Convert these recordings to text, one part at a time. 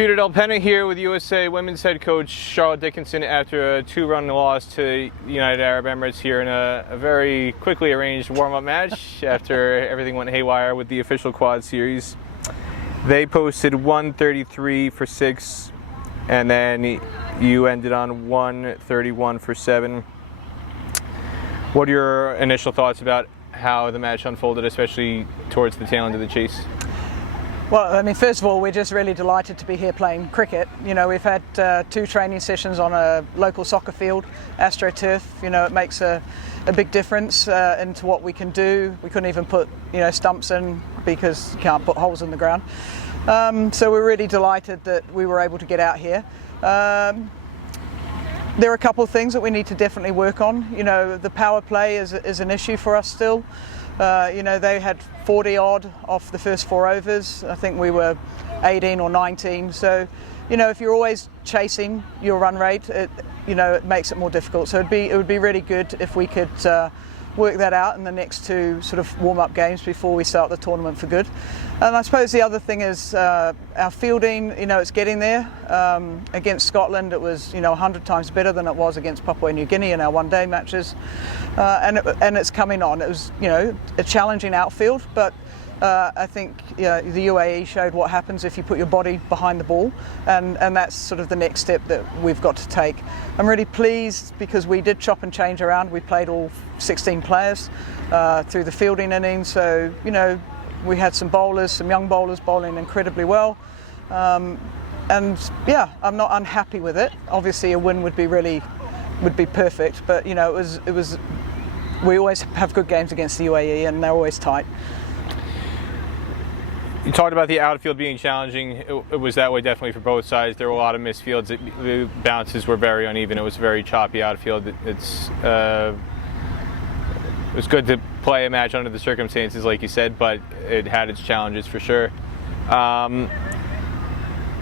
Peter Del Penna here with USA Women's head coach Charlotte Dickenson after a 2-run loss to the United Arab Emirates here in a very quickly arranged warm-up match after everything went haywire with the official quad series. They posted 133 for 6, and then you ended on 131 for 7. What are your initial thoughts about how the match unfolded, especially towards the tail end of the chase? Well, I mean, first of all, we're just really delighted to be here playing cricket. You know, we've had 2 training sessions on a local soccer field, AstroTurf. You know, it makes a big difference into what we can do. We couldn't even put, stumps in because you can't put holes in the ground. So we're really delighted that we were able to get out here. There are a couple of things that we need to definitely work on. You know, the power play is an issue for us still. They had 40 odd off the first 4 overs. I think we were 18 or 19. So, if you're always chasing your run rate, it makes it more difficult. So it would be really good if we could work that out in the next 2 sort of warm-up games before we start the tournament for good. And I suppose the other thing is our fielding. It's getting there. Against Scotland, it was 100 times better than it was against Papua New Guinea in our one-day matches, and it's coming on. It was a challenging outfield, but I think the UAE showed what happens if you put your body behind the ball, and that's sort of the next step that we've got to take. I'm really pleased because we did chop and change around. We played all 16 players through the fielding innings, so we had some young bowlers bowling incredibly well, and yeah, I'm not unhappy with it. Obviously, a win would be perfect, but it was. We always have good games against the UAE, and they're always tight. You talked about the outfield being challenging. It was that way definitely for both sides. There were a lot of missed fields. The bounces were very uneven. It was a very choppy outfield. It was good to play a match under the circumstances, like you said, but it had its challenges for sure.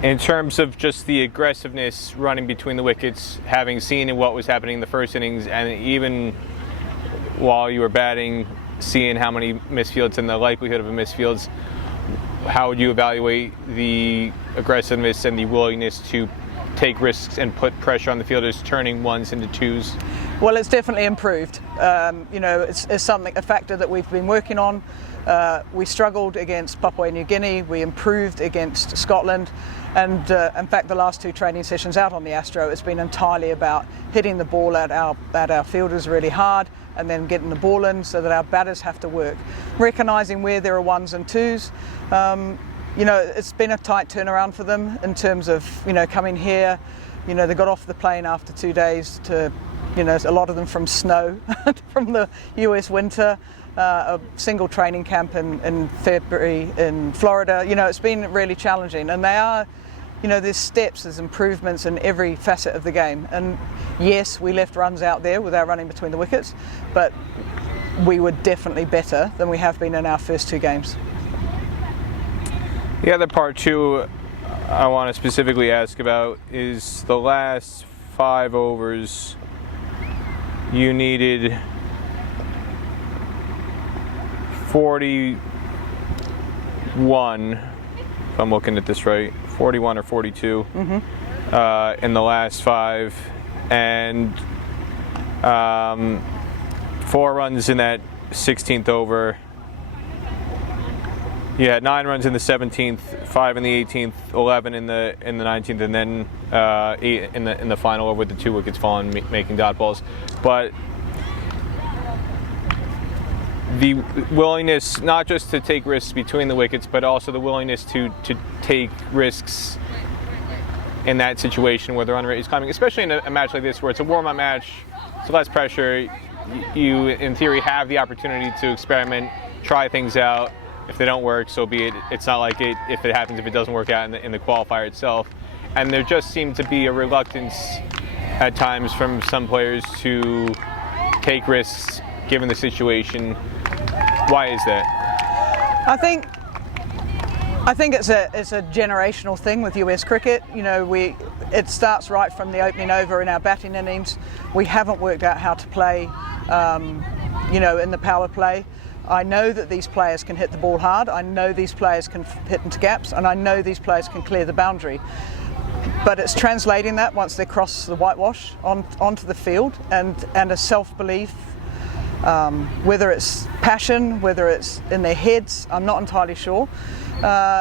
In terms of just the aggressiveness running between the wickets, having seen what was happening in the first innings, and even while you were batting, seeing how many misfields and the likelihood of a misfields, how would you evaluate the aggressiveness and the willingness to take risks and put pressure on the fielders, turning 1s into 2s? Well, it's definitely improved. It's a factor that we've been working on. We struggled against Papua New Guinea. We improved against Scotland. And in fact, the last 2 training sessions out on the Astro, it's been entirely about hitting the ball at our fielders really hard, and then getting the ball in so that our batters have to work. Recognising where there are 1s and 2s. It's been a tight turnaround for them in terms of, coming here. They got off the plane after 2 days to, a lot of them from snow, from the US winter, a single training camp in February in Florida. It's been really challenging, and they are, there's steps, there's improvements in every facet of the game. And yes, we left runs out there with our running between the wickets, but we were definitely better than we have been in our first 2 games. The other part too I want to specifically ask about is the last 5 overs. You needed 41, if I'm looking at this right, 41 or 42 in the last 5, and 4 runs in that 16th over. You had 9 runs in the 17th, 5 in the 18th, 11 in the 19th, and then 8 in the final over with the 2 wickets falling, making dot balls. But the willingness not just to take risks between the wickets, but also the willingness to take risks in that situation where the run rate is climbing, especially in a match like this where it's a warm-up match, so less pressure. You, in theory, have the opportunity to experiment, try things out. If they don't work, so be it. It's not like if it happens, if it doesn't work out in the qualifier itself. And there just seemed to be a reluctance at times from some players to take risks given the situation. Why is that? I think it's a generational thing with US cricket. It starts right from the opening over in our batting innings. We haven't worked out how to play, in the power play. I know that these players can hit the ball hard, I know these players can hit into gaps, and I know these players can clear the boundary. But it's translating that once they cross the whitewash onto the field, and a self-belief, whether it's passion, whether it's in their heads, I'm not entirely sure.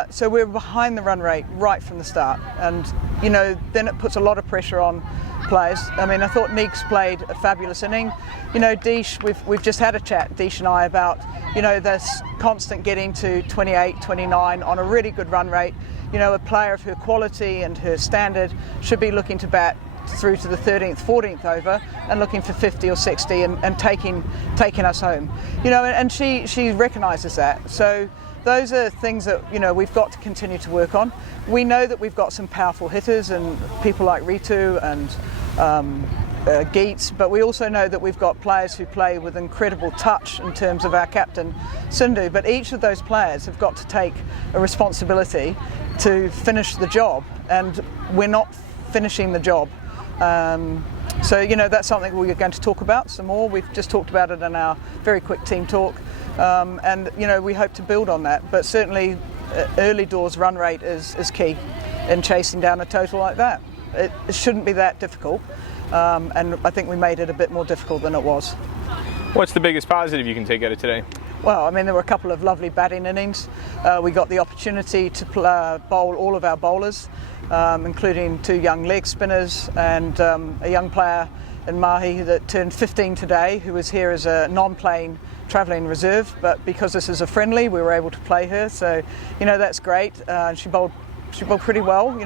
So we're behind the run rate right from the start, and then it puts a lot of pressure on players. I mean, I thought Neek's played a fabulous inning. Deesh, we've just had a chat, Deesh and I, about this constant getting to 28, 29 on a really good run rate. A player of her quality and her standard should be looking to bat through to the 13th, 14th over and looking for 50 or 60 and taking us home. And she recognises that. So those are things that we've got to continue to work on. We know that we've got some powerful hitters and people like Ritu and Geets, but we also know that we've got players who play with incredible touch in terms of our captain Sindhu. But each of those players have got to take a responsibility to finish the job, and we're not finishing the job. So that's something we're going to talk about some more. We've just talked about it in our very quick team talk, and we hope to build on that. But certainly early doors run rate is key in chasing down a total like that. It shouldn't be that difficult, and I think we made it a bit more difficult than it was. What's the biggest positive you can take out of today? Well, I mean, there were a couple of lovely batting innings. We got the opportunity to bowl all of our bowlers, including 2 young leg spinners and a young player in Mahi that turned 15 today, who was here as a non-playing travelling reserve. But because this is a friendly, we were able to play her. So, that's great. She bowled pretty well.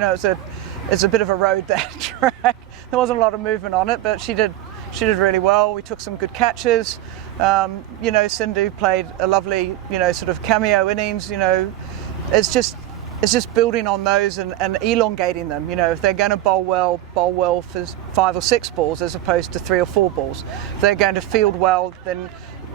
It's a bit of a road, that track. There wasn't a lot of movement on it, but she did really well. We took some good catches. Sindhu played a lovely, sort of cameo innings. It's just building on those and elongating them. If they're going to bowl well for 5 or 6 balls as opposed to 3 or 4 balls. If they're going to field well, then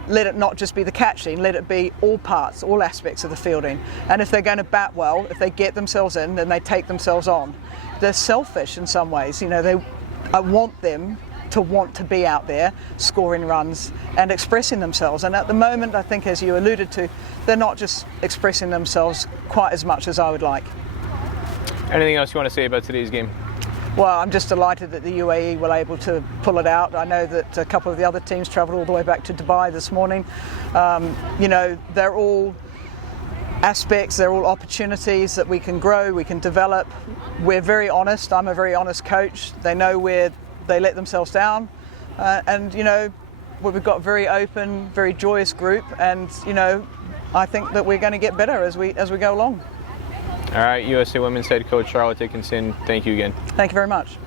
let it not just be the catching, let it be all parts, all aspects of the fielding. And if they're going to bat well, if they get themselves in, then they take themselves on. They're selfish in some ways. I want them to want to be out there scoring runs and expressing themselves. And at the moment, I think, as you alluded to, they're not just expressing themselves quite as much as I would like. Anything else you want to say about today's game? Well, I'm just delighted that the UAE were able to pull it out. I know that a couple of the other teams travelled all the way back to Dubai this morning. They're all aspects, they're all opportunities that we can grow, we can develop. We're very honest. I'm a very honest coach. They know where they let themselves down, and we've got a very open, very joyous group, and I think that we're going to get better as we go along. All right, USA Women's head coach Charlotte Dickenson, thank you again. Thank you very much.